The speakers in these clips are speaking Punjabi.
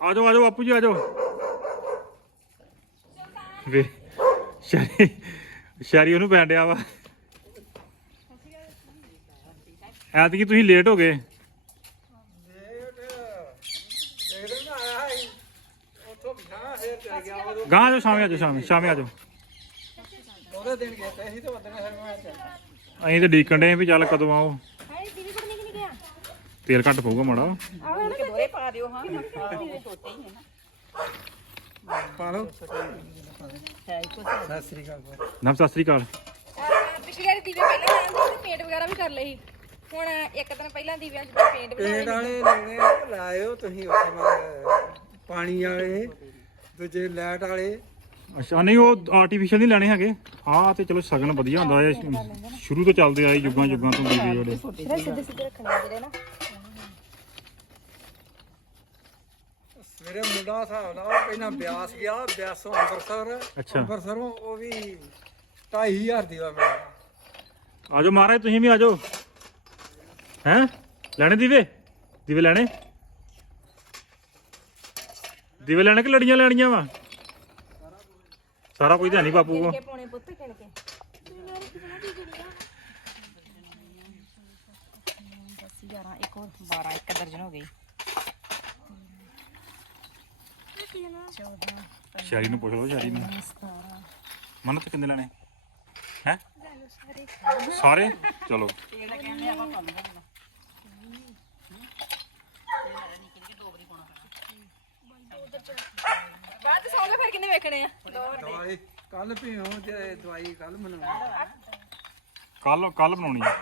ਆ ਜਾਓ ਆ ਜਾਓ ਬਾਪੂ ਜੀ ਆ ਜਾਓ ਵੇ ਸ਼ਰੀ ਸ਼ਰੀ ਉਹਨੂੰ ਪੈਣ ਡਿਆ ਵਾ। ਐਤਕੀ ਤੁਸੀਂ ਲੇਟ ਹੋ ਗਏ। ਗਾਂ ਆ ਜਾਓ ਸ਼ਾਮੇ ਆ ਜਾਓ ਸ਼ਾਮੇ ਸ਼ਾਮੇ ਆ ਜਾਓ ਉਹਦੇ ਦਿਨ ਗਿਆ ਤੇ ਅਸੀਂ ਤਾਂ ਉਦੋਂ ਫਿਰ ਮੈਂ ਚੱਲ। ਅਸੀਂ ਤੇ ਡੀਕਣ ਡੇ ਵੀ ਚੱਲ ਕਦੋਂ ਆਓ ਹਾਏ ਦੀਦੀ ਪੜਨੇ ਕਿ ਨਹੀਂ ਗਿਆ ਤੇਲ ਘੱਟ ਪਊਗਾ ਮਾੜਾ। ਦੋਰੇ ਪਾ ਦਿਓ ਹਾਂ ਛੋਟੇ ਹੀ ਹੈ ਨਾ ਪਾ ਲਓ। ਹੈ ਹੀ ਕੁਛ ਸਤਿ ਸ੍ਰੀ ਅਕਾਲ ਨਮ ਸਤਿ ਸ੍ਰੀ ਅਕਾਲ। ਪਿਛਲੀ ਵਾਰੀ ਦੀਵੇ ਪਹਿਲਾਂ ਲਾਉਂਦੇ ਸੀ ਪੇਂਟ ਵਗੈਰਾ ਵੀ ਕਰ ਲਈ ਹੁਣ ਇੱਕ ਦਿਨ ਪਹਿਲਾਂ ਦੀਵਿਆਂ 'ਚ ਪੇਂਟ ਪੇਂਟ ਬਣਾਉਣੇ ਵਾਲੇ ਲਾਉਣੇ ਆ, ਲਾਇਓ ਤੁਸੀਂ ਉੱਥੇ ਮਗਰ। ਪਾਣੀ ਵਾਲੇ ਦੂਜੇ ਲਾਈਟ ਵਾਲੇ। ਅੱਛਾ ਨਹੀਂ ਉਹ ਆਰਟੀਫੀਸ਼ੀਅਲ ਨਹੀਂ ਲੈਣੇ ਹੈਗੇ। ਆਹ ਤੇ ਚਲੋ ਸਗਨ ਵਧੀਆ ਹੁੰਦਾ ਇਹ ਸ਼ੁਰੂ ਤੋਂ ਚੱਲਦੇ ਆਏ ਯੁੱਗਾਂ ਯੁੱਗਾਂ ਤੋਂ ਦੀਵੇ ਜਿਹੜੇ ਸਿੱਧੇ ਸਿੱਧੇ ਰੱਖਣੇ ਜਿਹੜੇ ਨਾ। ਸਵੇਰੇ ਮੁੰਡਾ ਹਿਸਾਬ ਲਾਓ ਪਹਿਲਾਂ ਬਿਆਸ ਗਿਆ ਬਿਆਸੋਂ ਅੰਮ੍ਰਿਤਸਰ। ਅੱਛਾ। ਅੰਮ੍ਰਿਤਸਰੋਂ ਉਹ ਵੀ 2500 ਦੀ ਵਾ ਮੈਂ ਆਜੋ ਮਹਾਰਾਜ ਤੁਸੀਂ ਵੀ ਆਜੋ। ਹੈਂ? ਲੈਣੇ ਦੀਵੇ? ਦੀਵੇ ਲੈਣੇ? ਦੀਵੇ ਲੈਣੇ ਕਿ ਲੜੀਆਂ ਲੈਣੀਆਂ ਵਾ? ਸਾਰਾ ਕੁਝ ਤਾਂ ਨਹੀਂ ਬਾਪੂ ਕੋ ਕੇ ਪੌਣੇ ਪੁੱਤ ਕਿਣ ਕੇ ਦਸ 11 ਇੱਕ ਹੋਰ 12 ਇੱਕ ਦਰਜਨ ਹੋ ਗਈ ਸ਼ਾਰੀ ਨੂੰ ਪੁੱਛ ਲਓ ਸ਼ਾਰੀ ਨੂੰ। 17 ਮੰਨਤ ਕਿੰਨੇ ਲੈਣੇ? ਹੈ? ਸਾਰੇ ਚਲੋ ਇਹਦਾ ਕਹਿੰਦੇ ਆਪਾਂ ਪਾ ਦਿੰਦੇ ਹਾਂ ਬਾਅਦ 'ਚ ਸੌਂ ਲੈ ਫਿਰ ਕਿੰਨੇ ਵੇਖਣੇ ਆ? ਦਵਾਈ ਕੱਲ ਪੀਓ ਦਵਾਈ ਕੱਲ ਮਨਾਉਣੀ ਕੱਲ ਕੱਲ ਬਣਾਉਣੀ ਆ।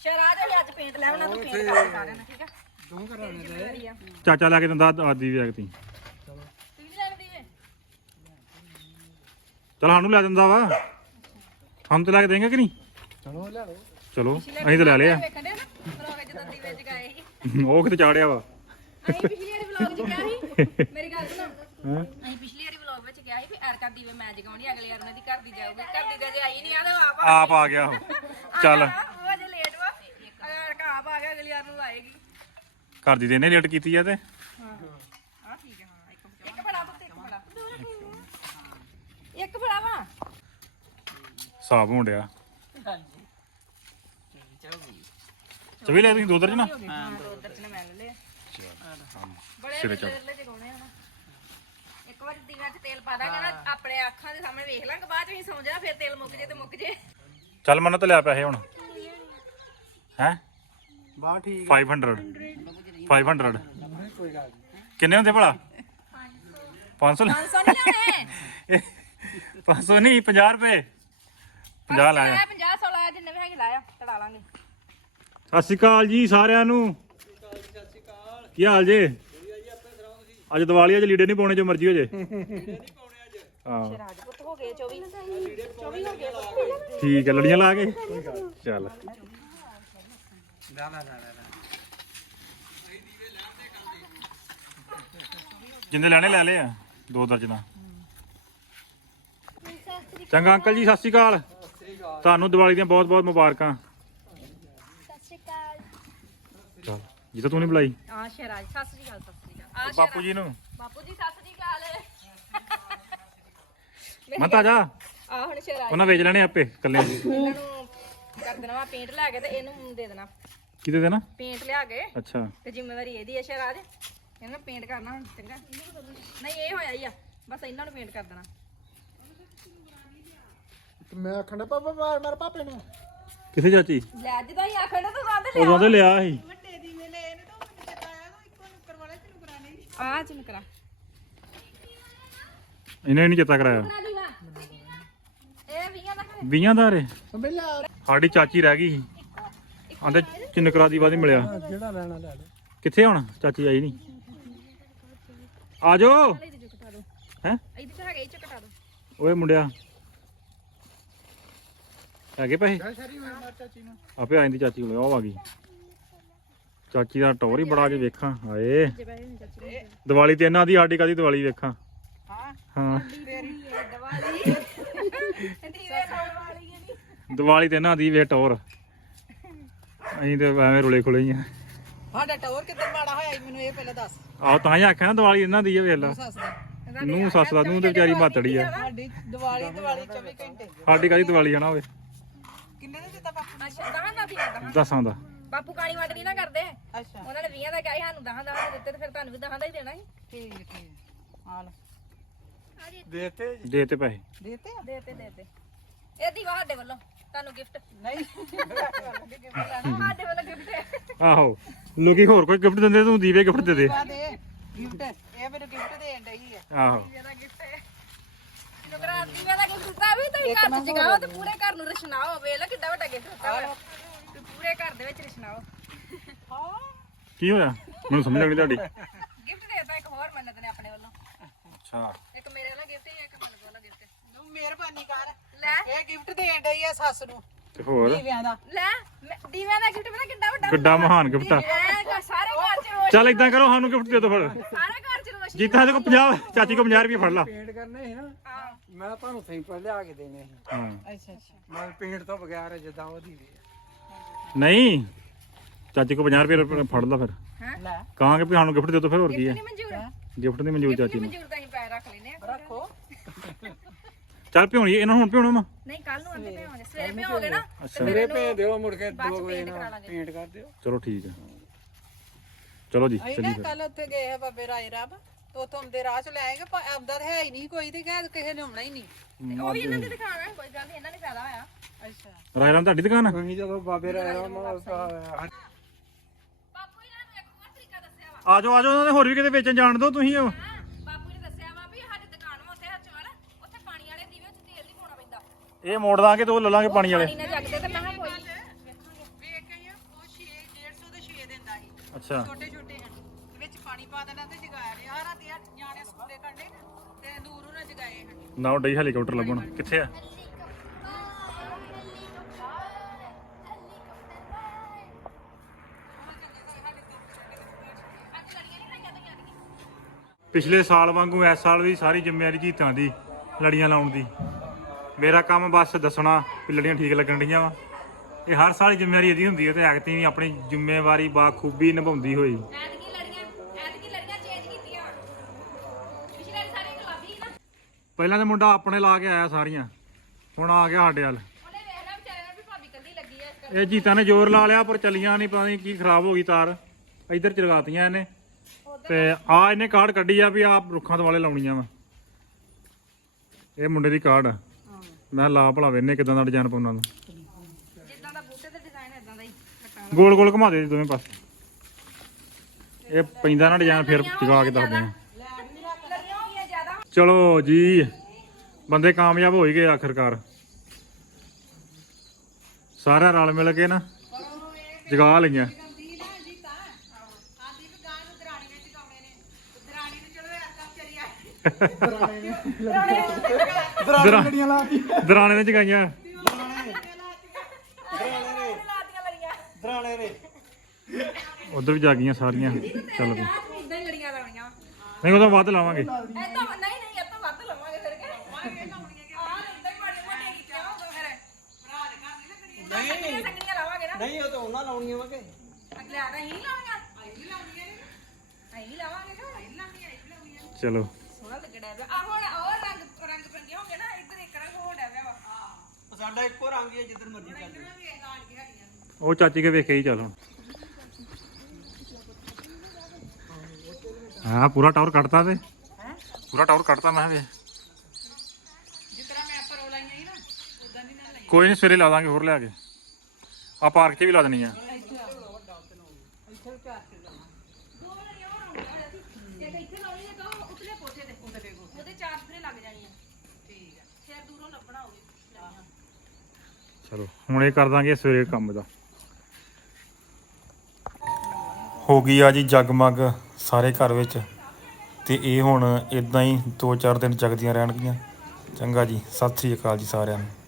ਸ਼ਰਾਜ ਵੀ ਅੱਜ ਪੇਂਟ ਲੈ ਆਉਣਾ ਤੂੰ ਪੇਂਟ ਕਰ ਸਾਰਿਆਂ ਨੇ ਠੀਕ ਆ? ਦੋ ਕਰਾਉਣੇ ਚਾਚਾ ਲੈ ਕੇ ਦਿੰਦਾ ਆ ਦੀਵੇ ਅਗਤੀ ਤੂੰ ਵੀ ਲੈ ਦੀਵੇ ਚਲ ਸਾਨੂੰ ਲੈ ਦਿੰਦਾ ਵਾ। ਹਮ ਤੇ ਲੈ ਕੇ ਦੇਂਗੇ ਕਿ ਨਹੀਂ? ਚਲੋ ਲੈ ਲਓ ਚਲੋ ਅਸੀਂ ਤਾਂ ਲੈ ਲਿਆ ਨਾ ਵਲੌਗ ਜਦੋਂ ਸੀ ਉਹ ਕਿਤੇ ਚਾੜਿਆ ਵਾ। ਅਸੀਂ ਪਿਛਲੀ ਵਾਰੀ ਵਲੌਗ 'ਚ ਕਿਹਾ ਸੀ ਮੇਰੀ ਗੱਲ ਸੁਣੋ। ਹੈਂ? ਅਸੀਂ ਪਿਛਲੀ ਵਾਰੀ ਵਲੌਗ ਵਿੱਚ ਕਿਹਾ ਸੀ ਵੀ ਐਰਕਾ ਦੀਵੇ ਮੈਂ ਜਗਾਉਣੀ ਅਗਲੇ ਵਾਰ ਉਹਨਾਂ ਦੀ ਘਰ ਦੀ ਜਾਊਗੀ। ਘਰ ਦੀ ਤਾਂ ਜੇ ਆਈ ਨਹੀਂ ਆ ਤਾਂ ਆਪ ਆ ਆਪ ਆ ਗਿਆ। ਉਹ ਚੱਲ। ਉਹ ਅਜੇ ਲੇਟ ਵਾ। ਐਰਕਾ ਆਪ ਆ ਗਿਆ ਅਗਲੀ ਵਾਰ ਨੂੰ ਆਏਗੀ। ਘਰ ਦੀ ਤੇ ਇਹਨੇ ਲੇਟ ਕੀਤੀ ਆ ਤੇ। ਹਾਂ। ਠੀਕ ਹੈ ਹਾਂ ਇੱਕ ਇੱਕ ਬੜਾ ਪੁੱਤ ਇੱਕ ਬੜਾ ਇੱਕ ਬੜਾ ਵਾ ਸਾਫ਼ ਹੋਣ ਡਿਆ। ਚਵੀ ਲੈ ਤੁਸੀਂ ਦੋ ਦਰਜਨ? ਹਾਂ ਦੋ ਦਰਜਨ ਮੈਂ ਲੈ ਲਿਆ ਬੜੇ ਸਿਰੇ ਚੱਲ। ਲੈ ਜਗਾਉਣੇ ਆ ਨਾ ਇੱਕ ਵਾਰ ਦੀਵਾਂ 'ਚ ਤੇਲ ਪਾ ਦਾਂਗੇ ਨਾ ਆਪਣੇ ਅੱਖਾਂ ਦੇ ਸਾਹਮਣੇ ਵੇਖ ਲਾਂਗੇ ਬਾਅਦ 'ਚ ਵੀ ਸੌਂ ਜਾ ਫਿਰ ਤੇਲ ਮੁੱਕ ਜੇ ਤੇ ਮੁੱਕ ਜੇ। ਚੱਲ ਮੰਨ ਤੇ ਲਿਆ ਪੈਸੇ ਹੁਣ। ਹੈ? ਬਾ ਠੀਕ 500 500 ਕੋਈ ਗੱਲ ਨਹੀਂ ਕਿੰਨੇ ਹੁੰਦੇ ਭਲਾ? 500 ਲੈ। 500 ਨਹੀਂ ਲੈਣੇ 500 ਨਹੀਂ 50 ਰੁਪਏ। 50 ਲਾਇਆ। 50 100 ਲਾਇਆ ਜਿੰਨੇ ਵੀ ਹੈਗੇ ਲਾਇਆ ਚੜਾ ਲਾਂਗੇ। ਸਤਿ ਸ਼੍ਰੀ ਅਕਾਲ ਜੀ ਸਾਰਿਆਂ ਨੂੰ। ਕੀ ਹਾਲ ਜੇ? ਅੱਜ ਦੀਵਾਲੀ ਅੱਜ ਲੀੜੇ ਨਹੀਂ ਪਾਉਣੇ ਜੋ ਮਰਜ਼ੀ ਹੋ ਜੇ। ਹਾਂ। ਰਾਜਪੁੱਤ ਹੋ ਗਏ 24 24 ਹੋ ਗਏ ਠੀਕ ਹੈ ਲੜੀਆਂ ਲਾ ਕੇ। ਚੱਲ। ਨਾ ਨਾ ਨਾ ਨਾ ਜਿੰਦੇ ਲੈਣੇ ਲੈ ਲਏ ਆ। ਦੋ ਦਰਜਨਾਂ। ਚੰਗਾ ਅੰਕਲ ਜੀ ਸਤਿ ਸ਼੍ਰੀ ਅਕਾਲ। ਤੁਹਾਨੂੰ ਦੀਵਾਲੀ ਦੀਆਂ ਬਹੁਤ ਬਹੁਤ ਮੁਬਾਰਕਾਂ। ਚੱਲ ਜਿੱਦਾਂ ਤੂੰ ਨਹੀਂ ਬੁਲਾਈ। ਆ ਸ਼ਰਾਜ ਸਤਿ ਸ੍ਰੀ ਅਕਾਲ ਸਤਿ ਸ੍ਰੀ ਅਕਾਲ। ਆ ਬਾਪੂ ਜੀ ਨੂੰ। ਬਾਪੂ ਜੀ ਸਤਿ ਸ੍ਰੀ ਅਕਾਲ। ਮੈਂ ਤਾਂ ਜਾ। ਆ ਹੁਣ ਸ਼ਰਾਜ ਉਹਨਾਂ ਵੇਚ ਲੈਣੇ ਆਪੇ ਕੱਲਿਆਂ ਦੇ। ਇਹਨਾਂ ਨੂੰ ਕਰ ਦੇਣਾ ਵਾ ਪੇਂਟ ਲੈ ਕੇ ਤੇ ਇਹਨੂੰ ਦੇ ਦੇਣਾ। ਕਿਤੇ ਦੇ ਨਾ ਪੇਂਟ ਲਿਆ ਕੇ। ਅੱਛਾ। ਤੇ ਜ਼ਿੰਮੇਵਾਰੀ ਇਹਦੀ ਹੈ ਸ਼ਰਾਜ ਇਹਨਾਂ ਨੂੰ ਪੇਂਟ ਕਰਨਾ ਹੁਣ ਚੰਗਾ। ਨਹੀਂ ਇਹ ਹੋਇਆ ਹੀ ਆ। ਬਸ ਇਹਨਾਂ ਨੂੰ ਪੇਂਟ ਕਰ ਦੇਣਾ। ਮੈਂ ਆਖਣਾ ਪਾਪਾ ਮਾਰ ਮਾਰ ਪਾਪੇ ਨੂੰ। ਕਿੱਥੇ ਚਾਚੀ? ਲੈ ਜਦੋਂ ਹੀ ਆਖਣ ਤਾਂ ਬਾਅਦ ਉਦੋਂ ਤੇ ਲਿਆ। ਸੀ। ਆ ਚਿੰਨ ਕਰਾ। ਇਹਨੇ ਨਹੀਂ ਚੇਤਾ ਕਰਾਇਆ। ਕਰਾ ਦੀ ਵਾ ਇਹ 20 ਦਾ ਖਰੇ 20 ਦਾ ਰੇ ਬਿੱਲਾ ਸਾਡੀ ਚਾਚੀ ਰਹਿ ਗਈ ਸੀ। ਆਂਦੇ ਚਿੰਨਕਰਾ ਦੀ ਬਾਦੀ ਮਿਲਿਆ। ਜਿਹੜਾ ਲੈਣਾ ਲੈ ਲੈ। ਕਿੱਥੇ ਹੁਣ? ਚਾਚੀ ਆਈ ਨਹੀਂ ਆ ਜਾਓ। ਇਹਦੇ ਚ ਕਟਾ ਦੋ। ਹੈ? ਇਹਦੇ ਚ ਹੈਗਾ ਇਹ ਚ ਕਟਾ ਦੋ। ਓਏ ਮੁੰਡਿਆ ਹੈਗੇ ਪੈਸੇ ਆਪੇ ਆ ਜਾਂਦੀ ਚਾਚੀ ਕੋਲੇ ਉਹ ਆ ਗਈ। ਚਾਚੀ ਦਾ ਟੌਰ ਹੀ ਬੜਾ ਜੇ ਵੇਖਾਂ ਹਾਏ। ਦੀਵਾਲੀ ਤੇ ਇਹਨਾਂ ਦੀ ਸਾਡੀ ਕਾਦੀ ਦੀਵਾਲੀ ਵੇਖਾਂ? ਹਾਂ? ਦੀਵਾਲੀ। ਤੇ ਇਹਨਾਂ ਦੀ ਵੇ ਟੌਰ। ਅਸੀਂ ਤੇ ਐਵੇਂ ਰੁਲੇ ਖੁਲੇ ਹੀ ਆ। ਸਾਡਾ ਟੌਰ ਕਿੱਦਾਂ ਮਾੜਾ ਹੋਇਆ ਮੈਨੂੰ ਇਹ ਪਹਿਲਾਂ ਦੱਸ। ਆਹ ਤਾਂ ਹੀ ਆਖਿਆ ਨਾ ਦੀਵਾਲੀ ਇਹਨਾਂ ਦੀ ਵੇਖ ਲਾ। ਨੂੰ ਸੱਸ ਦਾ। ਨੂੰ ਤੇ ਵਿਚਾਰੀ ਮਾਤੜੀ ਆ। ਸਾਡੀ ਦੀਵਾਲੀ ਦੀਵਾਲੀ 24 ਘੰਟੇ। ਸਾਡੀ ਕਾਹਦੀ ਦੀਵਾਲੀ ਆ ਨਾ ਓਏ। ਦਿੱਤਾ ਬਾਪੂ ਅੱਛਾ ਦਹਾਂ ਦਾ ਫਿਰ ਦਹਾਂ ਦਸਾਂ ਦਾ। ਬਾਪੂ ਕਾਲੀ ਵੰਡ ਨਹੀਂ ਨਾ ਕਰਦੇ? ਅੱਛਾ। ਉਹਨਾਂ ਨੇ 20 ਦਾ ਕਿਹਾ ਸੀ, ਸਾਨੂੰ ਦਹਾਂ ਦੇ ਦਿੱਤੇ ਤੇ ਫਿਰ ਤੁਹਾਨੂੰ ਵੀ ਦਹਾਂ ਦਾ ਹੀ ਦੇਣਾ ਸੀ। ਠੀਕ ਹੈ, ਠੀਕ ਆ ਲਓ। ਦੇਤੇ ਦੇ ਤੇ ਪੈਸੇ। ਦੇਤੇ ਆ? ਦੇ ਤੇ ਦੇ ਤੇ। ਇਹ ਦੀਵਾ ਸਾਡੇ ਵੱਲੋਂ ਤੁਹਾਨੂੰ ਗਿਫਟ ਨਹੀਂ। ਸਾਡੇ ਵੱਲੋਂ ਗਿਫਟ ਆਹੋ। ਲੋਕੀ ਹੋਰ ਕੋਈ ਗਿਫਟ ਦਿੰਦੇ ਤੂੰ ਦੀਵੇ ਗਿਫਟ ਦੇ ਦੇ। ਆ ਦੇ। ਗਿਫਟ ਇਹ ਮੈਨੂੰ ਗਿਫਟ ਦੇਣ ਡਈ ਆ। ਆਹੋ। ਮੇਰਾ ਗਿਫਟ ਹੈ। ਨਗਰਾ ਦੀਵੇ ਦਾ ਗਿਫਟ ਦਿੱਤਾ ਵੀ ਤੁਸੀਂ ਘਰ ਚ ਜਗਾਓ ਤੇ ਪੂਰੇ ਘਰ ਨੂੰ ਰਸ਼ਨਾਓ। ਵੇਖ ਲਓ ਕਿੱਡਾ ਵੱਡਾ ਗਿਫਟ ਦਿੱਤਾ ਵਾ। ਤੇ ਪੂਰੇ ਘਰ ਦੇ ਵਿੱਚ ਰਸ਼ਨਾਓ। ਕੀ ਹੋਇਆ? ਮੈਨੂੰ ਸਮਝ ਲੱਗਣੀ ਤੁਹਾਡੀ। ਗਿਫਟ ਦੇਤਾ ਇੱਕ ਹੋਰ ਮੰਨਤ ਨੇ ਆਪਣੇ ਵੱਲੋਂ। ਅੱਛਾ। ਇੱਕ ਮੇਰੇ ਵੱਲੋਂ ਗਿਫਟ ਹੈ ਇੱਕ ਮੰਨਤ ਵੱਲੋਂ ਗਿਫਟ। ਤੂੰ ਮਿਹਰਬਾਨੀ ਕਰ। ਲੈ। ਇਹ ਗਿਫਟ ਦੇਣ ਡਈ ਆ ਸੱਸ ਨੂੰ ਤੇ ਹੋਰ? ਦੀਵਿਆਂ ਦਾ। ਲੈ ਮੈਂ- ਦੀਵਿਆਂ ਦਾ ਗਿਫਟ ਮੇਰਾ ਕਿੱਡਾ ਵੱਡਾ ਕਿੱਡਾ ਮਹਾਨ ਗਿਫਟ ਆ। ਐ ਘਰ- ਸਾਰੇ ਘਰ ਚ ਰੋਸ਼ਨ ਚੱਲ ਇਦਾਂ ਕਰੋ ਸਾਨੂੰ ਗਿਫਟ ਦੇ ਦਿਓ ਫਿਰ। ਸਾਰੇ ਘਰ ਚ ਰੋਸ਼ਨ ਜੀਤਾ ਦੇ ਕੋ 50 ਚਾਚੀ ਕੋ 50 ਰੁਪਏ ਫੜ ਲਾ। ਪੇਂਟ ਕਰਨੇ ਸੀ ਨਾ ਹਾਂ ਮੈਂ ਤੁਹਾਨੂੰ ਸਿੰਪਲ ਲਿਆ ਕੇ ਦੇਣੇ ਸੀ। ਹਾਂ। ਅੱਛਾ ਅੱਛਾ। ਮੈਂ ਪੇਂਟ ਤੋਂ ਬਗੈਰ ਜਿੱਦਾਂ ਉਹਦੀ ਵੀ ਨਹੀਂ। ਚਾਚੀ ਕੋ 50 ਰੁਪਏ ਫੜ ਲਾ ਫਿਰ। ਹਾਂ? ਲੈ। ਕਹਾਂਗੇ ਵੀ ਸਾਨੂੰ ਗਿਫਟ ਦੇ ਦਿਓ ਫਿਰ ਹੋਰ ਕੀ ਹੈ ਨਹੀਂ ਮਨਜ਼ੂਰ। ਗਿਫਟ ਨਹੀਂ ਮਨਜ਼ੂਰ ਚਾਚੀ ਨੂੰ। ਮਨਜ਼ੂਰ ਤਾਂ ਅਸੀਂ ਪੈਸੇ ਰੱਖ ਲੈਨੇ ਆ ਰੱਖੋ। ਚੱਲ ਭਿਉਣੀ ਇਹਨਾਂ ਨੂੰ ਹੁਣ ਭਿਉਣਾ ਵਾ। ਨਹੀਂ ਕੱਲ ਨੂੰ ਆਂਦੇ ਭਿਓਗੇ ਸਵੇਰੇ ਭਿਓਗੇ ਨਾ ਅੱਛਾ। ਮੇਰੇ ਭੇਜ ਦਿਓ ਮੁੜ ਕੇ ਬਾਅਦ ਚ 2 ਵਜੇ paint ਕਰਾ ਨਾਲ ਲਾਂਗੇ। ਪੇਂਟ ਕਰ ਦਿਓ। ਚਲੋ ਠੀਕ ਹੈ ਚਲੋ ਜੀ ਅਸੀਂ ਚੱਲੀ ਨਾ ਫਿਰ ਕੱਲ ਉੱਥੇ ਗਏ ਆ ਬਾਬੇ ਰਾਏ ਰੱਬ ਤੇ ਉੱਥੋਂ ਆਉਂਦੇ ਰਾਹ ਚ ਲੈ ਆਏਗੇ ਪਰ ਆਉਂਦਾ ਤਾਂ ਹੈ ਹੀ ਨਹੀਂ ਕੋਈ ਤੇ ਕਹਿ ਕਿਸੇ ਨੇ ਆਉਣਾ ਹੀ ਨਹੀਂ। ਤੇ ਉਹ ਵੀ ਇਹਨਾਂ ਦੀ ਦੁਕਾਨ ਹੈ ਕੋਈ ਗੱਲ ਨਹੀਂ ਇਹਨਾਂ ਨੇ ਫਾਇਦਾ ਹੋਇਆ। ਅੱਛਾ। ਰਾਇਰਾਮ ਤੁਹਾਡੀ ਦੁਕਾਨ ਆ? ਤੁਸੀਂ ਜਦੋਂ ਬਾਬੇ ਰਾਏ ਰਾਮ ਬਾਪੂ ਇਹਨਾਂ ਨੂੰ ਇੱਕ ਹੋਰ ਤਰੀਕਾ ਦੱਸਿਆ ਵਾ। ਆਜੋ ਆਜੋ ਉਹਨਾਂ ਨੇ ਹੋਰ ਵੀ ਕਿਤੇ ਵੇਚਣ ਜਾਣ ਦੋ ਤੁਸੀਂ ਉਹ। ਹਾਂ ਬਾਪੂ ਨੇ ਦੱਸਿਆ ਵਾ ਵੀ ਸਾਡੀ ਦੁਕਾਨ ਵਾ ਉੱਥੇ ਹਰਚਵਾਲ ਉੱਥੇ ਪਾਣੀ ਵਾਲੇ ਦੀਵੇ ਉੱਥੇ ਤੇਲ ਨਹੀਂ ਪਾਉਣਾ ਪੈਂਦਾ। ਇਹ ਮੋੜ ਦਾਂਗੇ ਤੇ ਉਹ ਲੈ ਲਾਂਗੇ ਪਾਣੀ ਵਾਲੇ। ਪਾਣੀ ਨਾਲ ਜਗਦੇ ਤੇ ਮੈਂ ਕਿਹਾ ਕੋਈ। ਵੇਖ ਕੇ ਉਹ 6 150 ਦੇ 6 ਦਿੰਦਾ ਸੀ। ਅੱਛਾ। ਛੋਟੇ ਛੋਟੇ ਹਨ ਤੇ ਵਿੱਚ ਪਾਣੀ ਪਾ ਦੇਣਾ ਤੇ ਜਗਾਇਆ ਨੇ ਆ ਰਾਤੀ ਆ ਨਿਆਣੇ ਸਕੂਲੇ ਕੱਢੇ ਤੇ ਨੂਰ ਉਹਨਾਂ ਜਗਾਏ ਹਨ ਨਾ ਡਈ ਹੈਲੀਕਾਪਟਰ ਲੱਭਣ। ਕਿੱਥੇ ਆ? ਪਿਛਲੇ ਸਾਲ ਵਾਂਗੂ, ਇਸ ਸਾਲ ਵੀ ਸਾਰੀ ਜ਼ਿੰਮੇਵਾਰੀ ਜੀਤਾਂ ਦੀ, ਲੜੀਆਂ ਲਾਉਣ ਦੀ। ਮੇਰਾ ਕੰਮ ਬਸ ਦੱਸਣਾ ਵੀ ਲੜੀਆਂ ਠੀਕ ਲੱਗਣ ਡੀਆਂ ਵਾ। ਇਹ ਹਰ ਸਾਲ ਜ਼ਿੰਮੇਵਾਰੀ ਇਹਦੀ ਹੁੰਦੀ ਹੈ ਤੇ ਐਕਤੀ ਵੀ ਆਪਣੀ ਜ਼ਿੰਮੇਵਾਰੀ ਬਾਖੂਬੀ ਨਿਭਾਉਂਦੀ ਹੋਈ ਐਤਕੀ ਲੜੀਆਂ ਐਤਕੀ ਲੜੀਆਂ ਚੇਂਜ ਕੀਤੀਆਂ ਪਿਛਲੇ ਵਾਰੀ ਸਾਰੀਆਂ ਗੁਲਾਬੀ ਸੀ ਨਾ ਪਹਿਲਾਂ ਤੇ ਮੁੰਡਾ ਆਪਣੇ ਲਾ ਕੇ ਆਇਆ ਸਾਰੀਆਂ। ਹੁਣ ਆ ਗਿਆ ਸਾਡੇ ਵੱਲ। ਉਹਨੇ ਵੇਖ ਲਿਆ ਵਿਚਾਰੇ ਨੇ ਵੀ ਭਾਬੀ ਕੱਲੀ ਲੱਗੀ ਐ ਇਸ ਕਰਕੇ। ਇਹ ਜੀਤਾ ਨੇ ਜ਼ੋਰ ਲਾ ਲਿਆ ਪਰ ਚੱਲੀਆਂ ਨਹੀਂ ਪਤਾ ਨਹੀਂ ਕੀ ਖਰਾਬ ਹੋ ਗਈ ਤਾਰ। ਇੱਧਰ ਚਲਗਾਤੀਆਂ ਇਹਨੇ। ਤੇ ਆ ਇਹਨੇ ਕਾਰਡ ਕੱਢੀ ਆ ਵੀ ਆ ਰੁੱਖਾਂ ਦੁਆਲੇ ਲਾਉਣੀਆਂ ਵਾ। ਇਹ ਮੁੰਡੇ ਦੀ ਕਾਰਡ ਆ। ਮੈਂ ਲਾ ਭਲਾ ਵੇਨੇ ਕਿਦਾਂ ਦਾ ਡਿਜ਼ਾਈਨ ਪਾਉਣਾ ਨੂੰ ਜਿੱਦਾਂ ਦਾ ਬੂਟੇ ਤੇ ਡਿਜ਼ਾਈਨ ਇਦਾਂ ਦਾ ਹੀ। ਕੱਟਾਂ ਗੋਲ ਗੋਲ ਘੁਮਾ ਦੇ ਦੋਵੇਂ ਪਾਸੇ। ਇਹ ਪੈਂਦਾ ਨਾ ਡਿਜ਼ਾਈਨ ਫਿਰ ਜਗਾ ਕੇ ਦੱਸਦੇ ਆ ਲੜੀਆਂ ਹੋ ਗਈਆਂ ਜ਼ਿਆਦਾ ਚਲੋ ਜੀ ਬੰਦੇ ਕਾਮਯਾਬ ਹੋ ਹੀ ਗਏ ਆਖਰਕਾਰ। ਸਾਰਿਆਂ ਰਲ ਮਿਲ ਕੇ ਨਾ ਜਗਾ ਲਈਆਂ। ਲਾਤੀ ਦਰਾਣੇ ਨੇ ਜਗਾਈਆਂ। ਲਾਤੀਆਂ ਲੜੀਆਂ ਦਰਾਣੇ ਨੇ। ਉਧਰ ਵੀ ਜਾਗੀਆਂ ਸਾਰੀਆਂ। ਚੱਲ। ਪਈ ਨਹੀਂ ਉਹ ਤਾਂ ਵੱਧ ਲਾਵਾਂਗੇ ਇਹ ਤਾਂ ਨਹੀਂ ਨਹੀਂ ਇਹ ਤਾਂ ਵੱਧ ਲਵਾਂਗੇ ਫਿਰ ਕੇ ਲਾਵਾਂਗੇ ਲਾਉਣੀਆਂ ਆ ਇਦਾਂ ਹੀ ਮਾੜੀਆਂ ਮਾੜੀਆਂ ਕੀਤੀਆਂ ਹੋਗਾ ਫਿਰ ਭਰਾ ਦੇ ਘਰ ਨਹੀਂ ਲੱਗਣੀਆਂ ਨਹੀਂ ਨਹੀਂ ਉਹ ਤਾਂ ਉਹਨਾਂ ਲਾਉਣੀਆਂ ਵਾ ਕਿ। ਅਗਲੇ ਆ ਨਹੀਂ ਲਾਉਣੀਆਂ ਅਸੀਂ ਵੀ ਲਾਉਣੀਆਂ। ਨੇ ਅਸੀਂ ਲਾਵਾਂਗੇ ਕਿ ਅਸੀਂ ਲਾਉਣੀਆਂ ਅਸੀਂ ਲਾਉਣੀਆਂ ਚਲੋ। ਸੋਹਣਾ ਲੱਗਣਾ ਪਿਆ ਆ ਹੁਣ ਉਹ ਰੰਗ ਰੰਗ ਬਰੰਗੇ ਹੋ ਗਏ ਨਾ ਇੱਧਰ ਇੱਕ ਰੰਗ ਹੋ ਡਿਆ ਪਿਆ ਵਾ ਸਾਡਾ ਇੱਕੋ ਰੰਗ ਹੀ ਹੈ ਜਿੱਧਰ ਮਰਜ਼ੀ ਚੱਲ ਜਾਓ। ਉਹ ਚਾਚੀ ਕੇ ਵੇਖੇ ਹੀ ਚੱਲ ਹੁਣ। ਹਾਂ ਪੂਰਾ ਟਾਵਰ ਕੱਟਤਾ ਤੇ ਪੂਰਾ ਟਾਵਰ ਕੱਟਤਾ ਮੈਂ ਵੇ। ਜਿਸ ਤਰ੍ਹਾਂ ਮੈਂ ਪਰੋ ਲਾਈਆਂ ਸੀ ਨਾ ਉਦਾਂ ਦੀ ਨਾ ਲਾਈ ਕੋਈ ਨਹੀਂ ਸਵੇਰੇ ਲਾ ਦਾਂਗੇ ਹੋਰ ਲਿਆ ਕੇ। ਆ ਪਾਰਕ 'ਚ ਵੀ ਲਾ ਦੇਣੀ ਆ। ਚਲੋ, ਹੁਣ ਇਹ ਕਰ ਦਾਂਗੇ ਸਵੇਰੇ ਕੰਮ ਦਾ। ਹੋ ਗਈ ਆ ਜੀ ਜਗਮਗ ਸਾਰੇ ਘਰ ਵਿੱਚ। ਤੇ ਇਹ ਹੁਣ ਇਦਾਂ ਹੀ 2-4 ਦਿਨ ਜਗਦੀਆਂ ਰਹਿਣਗੀਆਂ। ਚੰਗਾ ਜੀ, ਸਤਿ ਸ੍ਰੀ ਅਕਾਲ ਜੀ ਸਾਰਿਆਂ ਨੂੰ।